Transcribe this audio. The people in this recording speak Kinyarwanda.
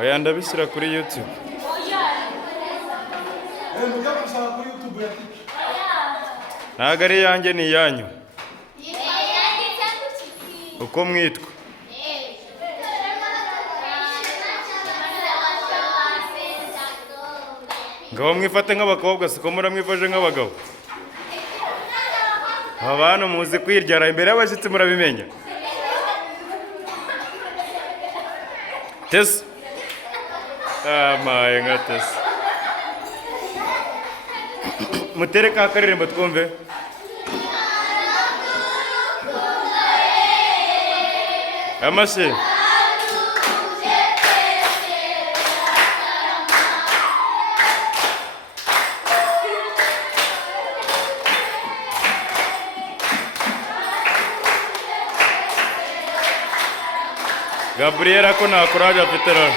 Oya ndabishyira kuri YouTube. Mujya gusaba kuri YouTube ya Tiki. Ntabwo ari iyanjye ni iyanyu. Uko mwitwa? Ngabo mwifate nk'abakobwa siko muramwifaje nk'abagabo. Abana muzi kwiryara imbere y'abashyitsi murabimenya. Tesi. Amaye nka Tesi. Mutere ka karirimbo twumve. Amashyi. Gabriela ko nta kuraje afite rero.